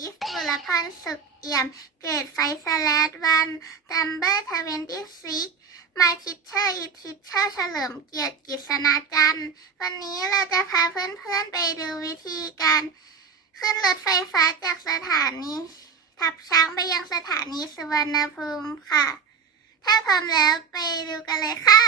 อิสบุรพรสุขเอี่ยม เกรดไฟสแลดวันดัมเบอร์ทเวนตี้ซิกมาทิชเชอร์อีทิชเชอร์เฉลิมเกียรติกิษณาจันทร์ วันนี้เราจะพาเพื่อนๆไปดูวิธีการ ขึ้นรถไฟฟ้าจากสถานีทับช้างไปยังสถานีสุวรรณภูมิค่ะ ถ้าพร้อมแล้วไปดูกันเลยค่ะ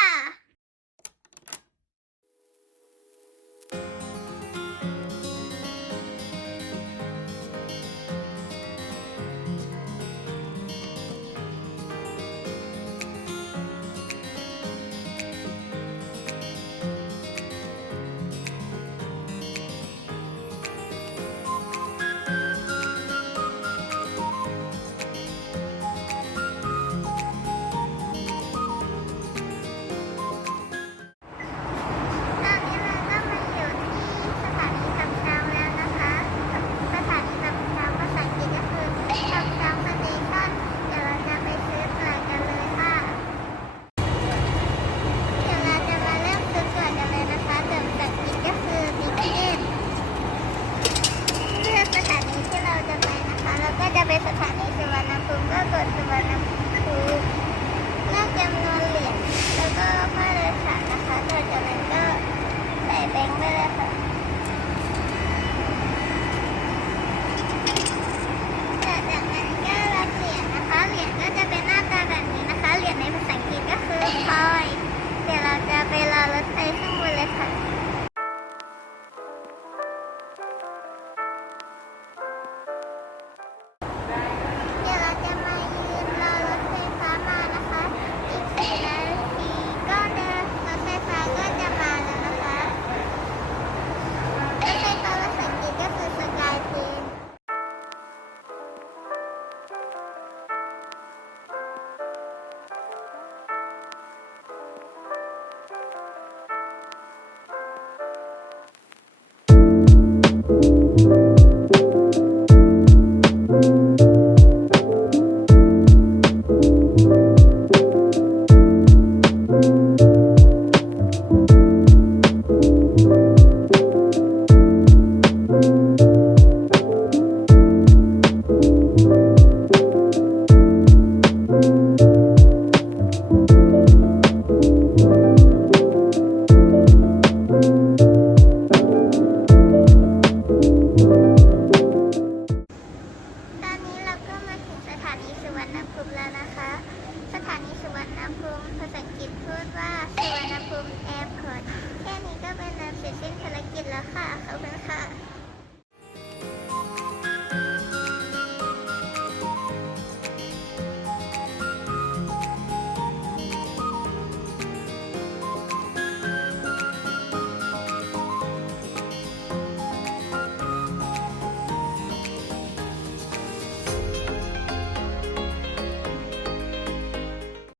สถานีสุวรรณภูมิภาษาอังกฤษพูดว่าสุวรรณภูมิแอร์พอร์ตแค่นี้ก็เป็นนามเสร็